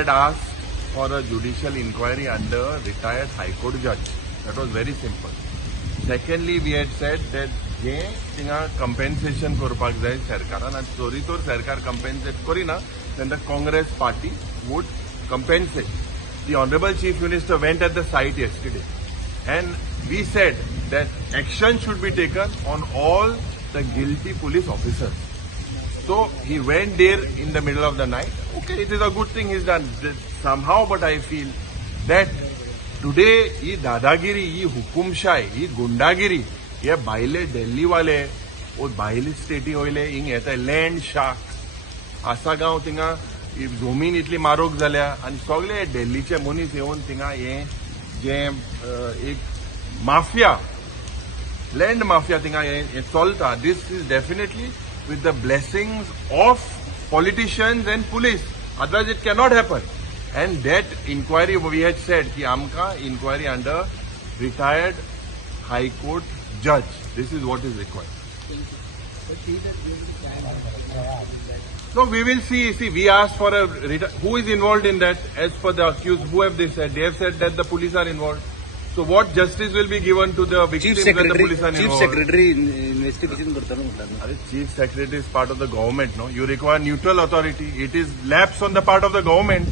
had asked for a judicial inquiry under a retired High Court judge. That was very simple. Secondly, we had said that जे थिंगा compensation करपाक जाय सरकारान आनी जोरी तर सरकार compensate Kareena, then the Congress party would compensate. The Honorable Chief Minister went at the site yesterday and we said that action should be taken on all the guilty police officers. So he went there in the middle of the night. Okay, it is a good thing he's done somehow, but I feel that today he dadagiri, he hukumshai, he gundagiri, ये भाईले दिल्ली वाले वो भाईले स्टेटी वयले हिंग येता land shark आसा गांव थिंगा जमीन इतली मारोग जाल्या आनी सगळे दिल्लीचे मनीस येवन थिंगा हे जे एक माफिया लँड माफिया थिंगा हे चलता. This is definitely with the blessings of politicians and police. Otherwise, it cannot happen. And that inquiry, we had said, कि आमका inquiry under retired High Court judge. This is what is required. No, we will see. See, we asked for a who is involved in that. As per the accused, who have they said? They have said that the police are involved. So what justice will be given to the victims when the police are involved? Chief Secretary investigation करता ना. Chief Secretary is part of the government, no? You require neutral authority. It is lapse on the part of the government.